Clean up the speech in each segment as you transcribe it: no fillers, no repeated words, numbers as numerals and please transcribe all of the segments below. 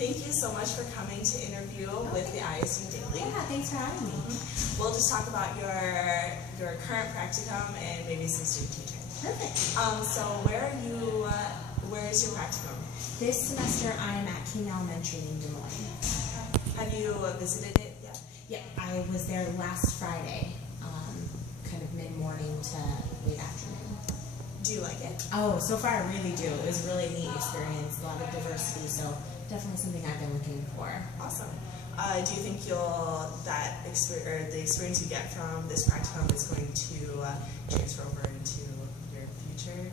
Thank you so much for coming to interview with the ISU Daily. Yeah, thanks for having me. We'll just talk about your current practicum and maybe some student teaching. Perfect. So where is your practicum? This semester I am at King Elementary in Des Moines. Have you visited it yet? Yeah, I was there last Friday, kind of mid-morning to late afternoon. Do you like it? Oh, so far I really do. It was a really neat experience, a lot of diversity, so definitely something I've been looking for. Awesome. Do you think the experience you get from this practicum is going to transfer over into your future?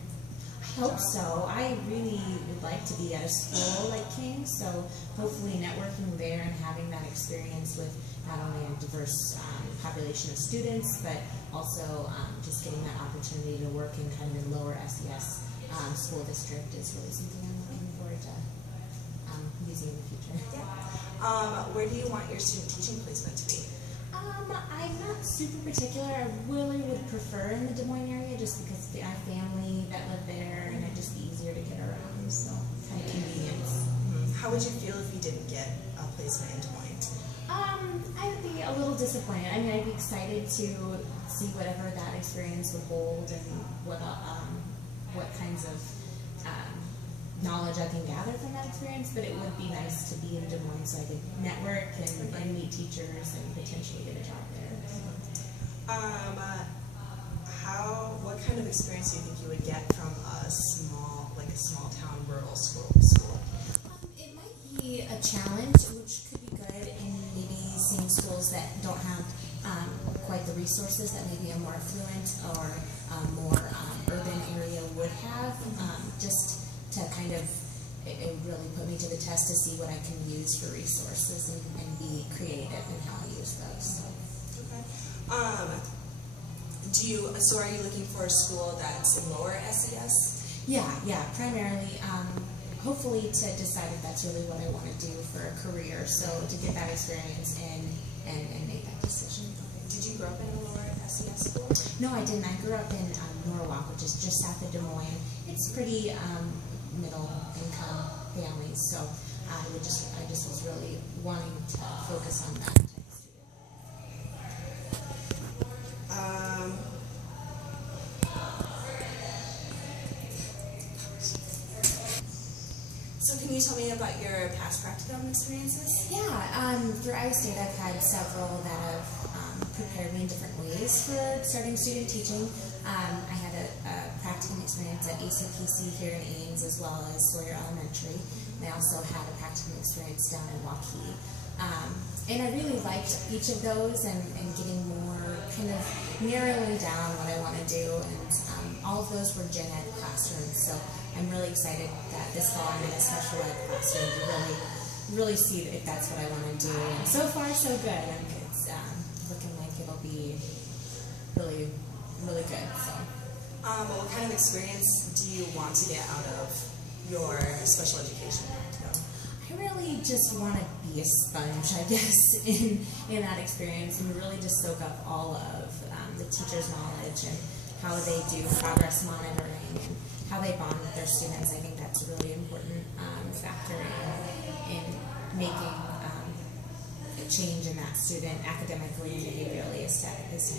I hope so. I really would like to be at a school like King, so hopefully networking there and having that experience with not only a diverse population of students, but also just getting that opportunity to work in kind of a lower SES school district is really something I'm looking forward to using in the future. Yeah. Where do you want your student teaching placement to be? I'm not super particular. I really would prefer in the Des Moines area just because I have family that live there and it'd just be easier to get around, so kind of convenience. How would you feel if you didn't get a placement in Des Moines? I would be a little disappointed. I mean, I'd be excited to see whatever that experience would hold and what kinds of knowledge I can gather from that experience, but it would be nice to be in Des Moines so I could network and meet teachers and potentially get a job there. What kind of experience do you think you would get from a small town rural school? It might be a challenge, which could be good in maybe seeing schools that don't have quite the resources that maybe a more affluent or more urban area would have. Just to kind of, it really put me to the test to see what I can use for resources and be creative in how I use those. Okay. So are you looking for a school that's lower SES? Yeah, primarily, hopefully to decide if that's really what I want to do for a career, so to get that experience and make that decision. Did you grow up in a lower SES school? No, I didn't. I grew up in Norwalk, which is just south of Des Moines. It's pretty middle income families, so I just was really wanting to focus on that type of student. So can you tell me about your past practicum experiences? Yeah, through Iowa State I've had several that have prepared me in different ways for starting student teaching. I had a practicum experience at ACPC here in Ames as well as Sawyer Elementary. And I also had a practicum experience down in Waukee. And I really liked each of those and getting more kind of narrowing down what I want to do. And all of those were gen ed classrooms. So I'm really excited that this fall I'm in a special ed classroom to really see if that's what I want to do. And so far, so good. It's looking like it'll be really, really good. So. What kind of experience do you want to get out of your special education practicum? I really just want to be a sponge, I guess, in that experience and really just soak up all of the teacher's knowledge and how they do progress monitoring and how they bond with their students. I think that's a really important factor in making a change in that student academically and behaviorally is to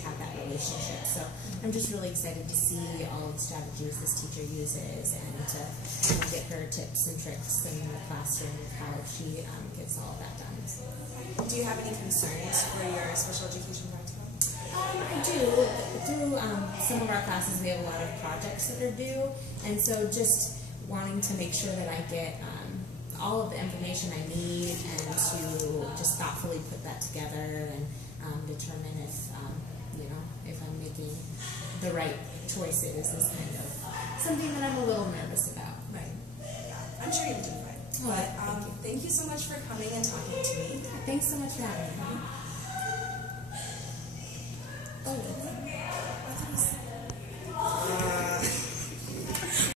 have that relationship. So I'm just really excited to see all the strategies this teacher uses and to get her tips and tricks in the classroom of how she gets all of that done. So. Do you have any concerns for your special education practicum? I do. Through some of our classes we have a lot of projects that are due, and so just wanting to make sure that I get all of the information I need and to just thoughtfully put that together and determine if I'm making the right choices is kind of something that I'm a little nervous about. Right. Yeah. I'm sure you'll do fine. Oh, but thank you so much for coming and talking to me. Thanks so much for having me. Oh.